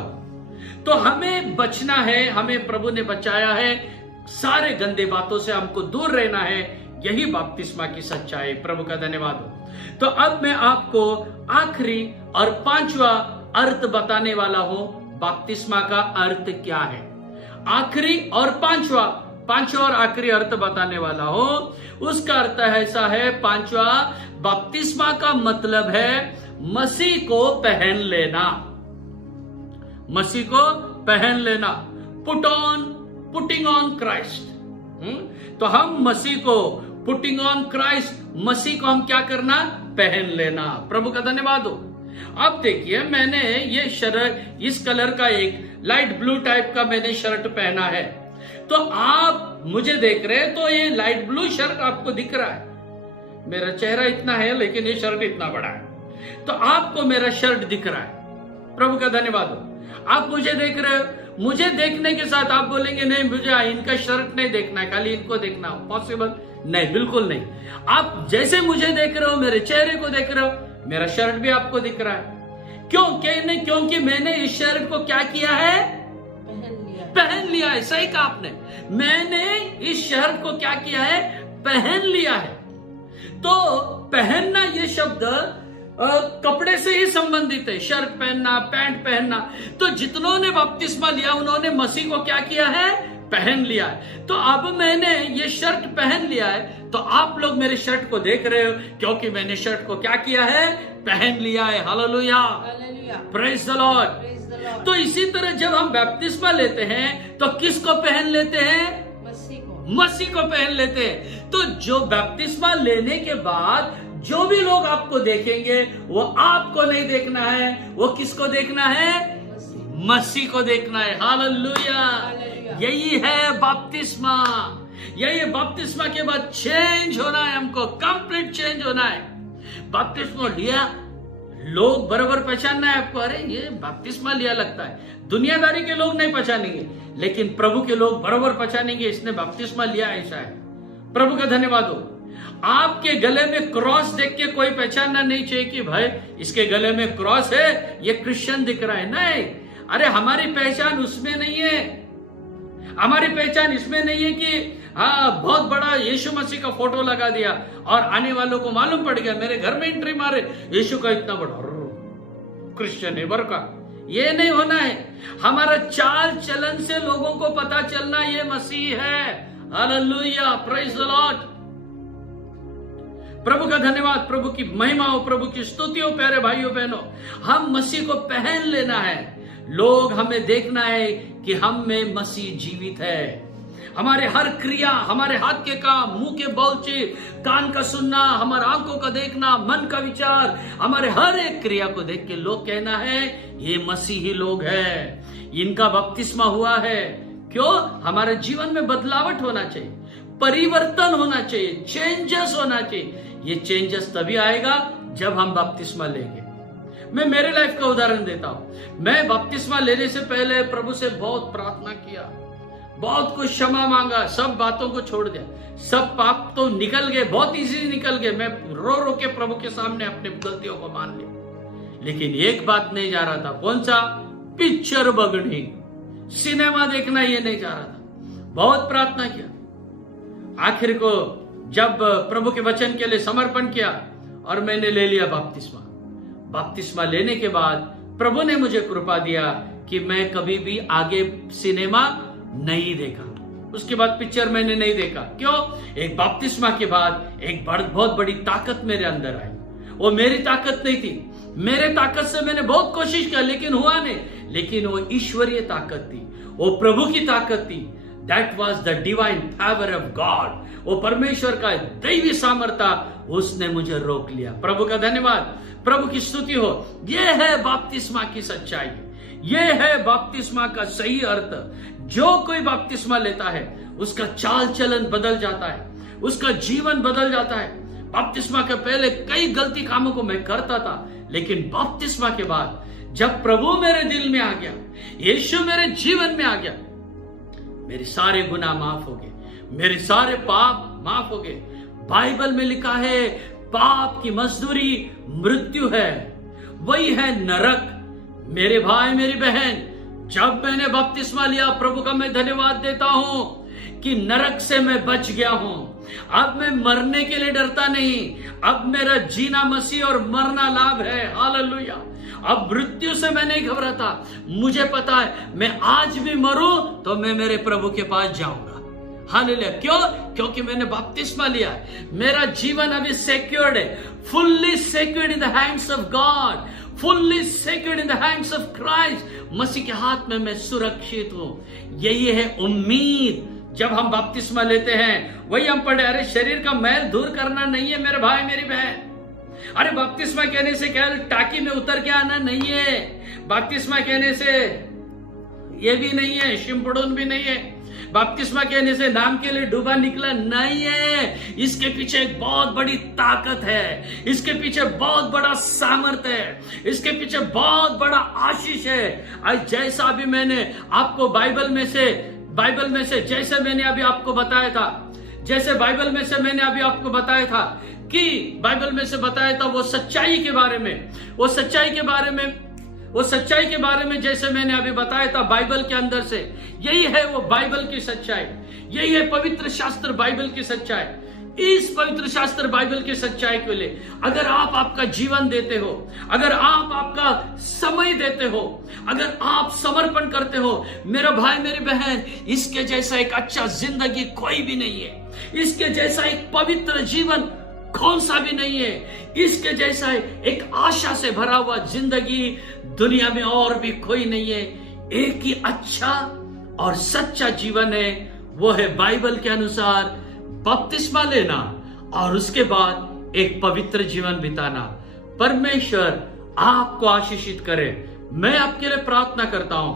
तो हमें बचना है, हमें प्रभु ने बचाया है, सारे गंदे बातों से हमको दूर रहना है। यही बपतिस्मा की सच्चाई। प्रभु का धन्यवाद हो। तो अब मैं आपको आखिरी और पांचवा अर्थ बताने वाला हूं। बपतिस्मा का अर्थ क्या है? आखिरी और पांचवा और आखिरी अर्थ बताने वाला हूं। उसका अर्थ ऐसा है, पांचवा, बपतिस्मा का मतलब है मसीह को पहन लेना। मसीह को पहन लेना, पुटिंग ऑन क्राइस्ट। तो हम मसीह को, पुटिंग ऑन क्राइस्ट, मसीह को हम क्या करना? पहन लेना। प्रभु का धन्यवाद हो। अब देखिए, मैंने ये शर्ट, इस कलर का एक लाइट ब्लू टाइप का मैंने शर्ट पहना है। तो आप मुझे देख रहे हैं तो ये लाइट ब्लू शर्ट आपको दिख रहा है। मेरा चेहरा इतना है लेकिन ये शर्ट इतना बड़ा है, तो आपको मेरा शर्ट दिख रहा है। प्रभु का धन्यवाद हो। आप मुझे देख रहे हो, मुझे देखने के साथ आप बोलेंगे नहीं, मुझे इनका शर्ट नहीं देखना है, खाली इनको देखना हो, पॉसिबल नहीं, बिल्कुल नहीं। आप जैसे मुझे देख रहे हो, मेरे चेहरे को देख रहे हो, मेरा शर्ट भी आपको दिख रहा है। क्यों? क्योंकि मैंने इस शर्ट को क्या किया है? पहन लिया है। सही कहा आपने, मैंने इस शर्ट को क्या किया है? पहन लिया है। तो पहनना ये शब्द कपड़े से ही संबंधित है। शर्ट पहनना, पैंट पहनना। तो जितनों ने बपतिस्मा लिया उन्होंने मसीह को क्या किया है? पहन लिया है। तो अब मैंने ये शर्ट पहन लिया है, तो आप लोग मेरे शर्ट को देख रहे हो क्योंकि मैंने शर्ट को क्या किया है? पहन लिया है। Hallelujah, praise the Lord. तो इसी तरह जब हम बपतिस्मा लेते हैं तो किसको पहन लेते हैं? मसीह को पहन लेते हैं। तो जो बपतिस्मा लेने के बाद जो भी लोग आपको देखेंगे, वो आपको नहीं देखना है, वो किसको देखना है? मसीह को देखना है। हालेलुया। यही है बपतिस्मा। यही बपतिस्मा के बाद चेंज होना है, हमको कंप्लीट चेंज होना है। बपतिस्मा लिया, लोग बराबर पहचानना है आपको, अरे ये बपतिस्मा लिया लगता है। दुनियादारी के लोग नहीं पहचानेंगे, लेकिन प्रभु के लोग बराबर पहचानेंगे, इसने बपतिस्मा लिया, ऐसा है। प्रभु का धन्यवाद हो। आपके गले में क्रॉस देख के कोई पहचानना नहीं चाहिए कि भाई इसके गले में क्रॉस है, ये क्रिश्चियन दिख रहा है। नहीं, अरे हमारी पहचान उसमें नहीं है। हमारी पहचान इसमें नहीं है कि हाँ बहुत बड़ा यीशु मसीह का फोटो लगा दिया और आने वालों को मालूम पड़ गया, मेरे घर में एंट्री मारे, यीशु का इतना बड़ा क्रिश्चियन है का। ये नहीं होना है। हमारा चाल चलन से लोगों को पता चलना ये मसीह है। Hallelujah, praise the Lord. प्रभु का धन्यवाद, प्रभु की महिमा हो, प्रभु की स्तुति हो। प्यारे भाइयों बहनों, हम मसीह को पहन लेना है। लोग हमें देखना है कि हम में मसीह जीवित है। हमारे हर क्रिया, हमारे हाथ के काम, मुंह के बोलचे, कान का सुनना, हमारे आंखों का देखना, मन का विचार, हमारे हर एक क्रिया को देख के लोग कहना है ये मसीही लोग हैं, इनका बपतिस्मा हुआ है। क्यों? हमारे जीवन में बदलावट होना चाहिए, परिवर्तन होना चाहिए, चेंजेस होना चाहिए। ये चेंजेस तभी आएगा जब हम बपतिस्मा लेंगे। मैं मेरे लाइफ का उदाहरण देता हूं। मैं बपतिस्मा लेने से पहले प्रभु से बहुत प्रार्थना किया, बहुत कुछ क्षमा मांगा, सब बातों को छोड़ दिया, सब पाप तो निकल गए, बहुत इजीली निकल गए। मैं रो रो के प्रभु के सामने अपनी गलतियों को मान लिया। लेकिन एक बात नहीं जा रहा था, कौन सा? पिक्चर बगड़ी, सिनेमा देखना ये नहीं जा रहा था। बहुत प्रार्थना किया, आखिर को जब प्रभु के वचन के लिए समर्पण किया और मैंने ले लिया बपतिस्मा। बपतिस्मा लेने के बाद प्रभु ने मुझे कृपा दिया कि मैं कभी भी आगे सिनेमा नहीं देखा। उसके बाद पिक्चर मैंने नहीं देखा। क्यों? एक बपतिस्मा के बाद एक बहुत बड़ी ताकत मेरे अंदर आई। वो मेरी ताकत नहीं थी, मेरे ताकत से मैंने बहुत कोशिश किया लेकिन हुआ नहीं, लेकिन वो ईश्वरीय ताकत थी, वो प्रभु की ताकत थी। That was the divine power of God. वो परमेश्वर का दैवी सामर्थ्य, उसने मुझे रोक लिया। प्रभु का धन्यवाद, प्रभु की स्तुति हो। यह है बपतिस्मा की सच्चाई, यह है बपतिस्मा का सही अर्थ। जो कोई बपतिस्मा लेता है उसका चाल चलन बदल जाता है, उसका जीवन बदल जाता है। बपतिस्मा के पहले कई गलती कामों को मैं करता था, लेकिन बपतिस्मा के बाद जब प्रभु मेरे दिल में आ गया, यीशु मेरे जीवन में आ गया, मेरे सारे गुनाह माफ हो गए, मेरे सारे पाप माफ हो गए। बाइबल में लिखा है पाप की मजदूरी मृत्यु है, वही है नरक। मेरे भाई मेरी बहन, जब मैंने बपतिस्मा लिया, प्रभु का मैं धन्यवाद देता हूं कि नरक से मैं बच गया हूं। अब मैं मरने के लिए डरता नहीं, अब मेरा जीना मसीह और मरना लाभ है। हालेलुया। अब मृत्यु से मैं नहीं घबराता। मुझे पता है मैं आज भी मरूं तो मैं मेरे प्रभु के पास जाऊंगा। हालेलुया। क्यों? क्योंकि मैंने बपतिस्मा लिया है। मेरा जीवन अभी सिक्योर्ड है, fully secured in the hands of God, fully secured in the hands of Christ. मसीह के हाथ में मैं सुरक्षित हूं। यही है उम्मीद। जब हम बपतिस्मा लेते हैं, वही हम पढ़े, अरे शरीर का मैल दूर करना नहीं है मेरे भाई मेरी बहन। अरे बपतिस्मा कहने से क्या टाकी में उतर के आना नहीं है, बपतिस्मा कहने से ये भी नहीं है, शिमपड़ून भी नहीं है, बपतिस्मा कहने से नाम के लिए डूबा निकला नहीं है। इसके पीछे एक बहुत बड़ी ताकत है, इसके पीछे बहुत बड़ा सामर्थ्य है, इसके पीछे बहुत बड़ा आशीष है। आज जैसा अभी मैंने आपको बाइबल में से जैसे मैंने अभी आपको बताया था, जैसे बाइबल में से मैंने अभी आपको बताया था कि बाइबल में से बताया था वो सच्चाई के बारे में, वो सच्चाई के बारे में जैसे मैंने अभी बताया था बाइबल के अंदर से। यही है वो बाइबल की सच्चाई, यही है पवित्र शास्त्र बाइबल की सच्चाई। इस पवित्र शास्त्र बाइबल की सच्चाई के लिए अगर आप आपका जीवन देते हो, अगर आप आपका समय देते हो, अगर आप समर्पण करते हो, मेरा भाई मेरी बहन, इसके जैसा एक अच्छा जिंदगी कोई भी नहीं है। इसके जैसा एक पवित्र जीवन कौन सा भी नहीं है। इसके जैसा एक आशा से भरा हुआ जिंदगी दुनिया में और भी कोई नहीं है। एक ही अच्छा और सच्चा जीवन है, वो है बाइबल के अनुसार बपतिस्मा लेना और उसके बाद एक पवित्र जीवन बिताना। परमेश्वर आपको आशीषित करे। मैं आपके लिए प्रार्थना करता हूं।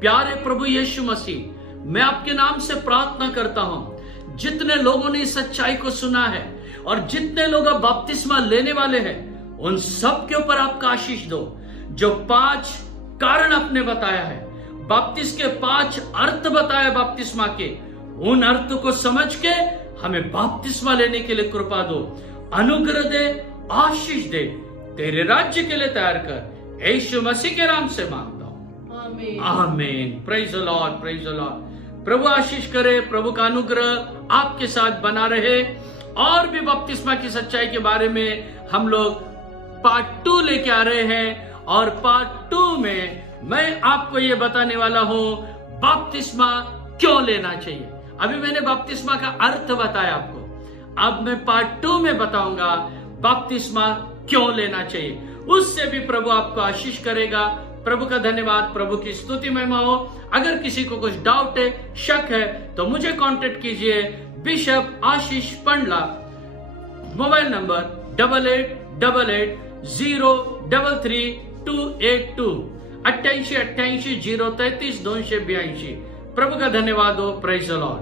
प्यारे प्रभु यीशु मसीह, मैं आपके नाम से प्रार्थना करता हूं, जितने लोगों ने इस सच्चाई को सुना है और जितने लोग अब बपतिस्मा लेने वाले हैं, उन सब के ऊपर आपका आशीष दो। जो 5 कारण आपने बताया है, बपतिस के 5 अर्थ बताया बपतिस्मा के, उन अर्थ को समझ के हमें बपतिस्मा लेने के लिए कृपा दो, अनुग्रह दे, आशीष दे। तेरे राज्य के लिए तैयार कर, यीशु मसीह के नाम से मांगता हूं, आमीन आमीन। Praise the Lord, praise the Lord. प्रभु आशीष करे, प्रभु का अनुग्रह आपके साथ बना रहे। और भी बपतिस्मा की सच्चाई के बारे में हम लोग पार्ट 2 लेके आ रहे हैं, और पार्ट 2 में मैं आपको ये बताने वाला हूं बपतिस्मा क्यों लेना चाहिए। अभी मैंने बपतिस्मा का अर्थ बताया आपको, अब मैं पार्ट 2 में बताऊंगा बपतिस्मा क्यों लेना चाहिए। उससे भी प्रभु आपको आशीष करेगा। प्रभु का धन्यवाद, प्रभु की स्तुति महिमा हो। अगर किसी को कुछ डाउट है, शक है, तो मुझे कांटेक्ट कीजिए, बिशप आशीष पंडला, मोबाइल नंबर 8888033282 8888 033 282। प्रभु का धन्यवाद हो। Praise the Lord.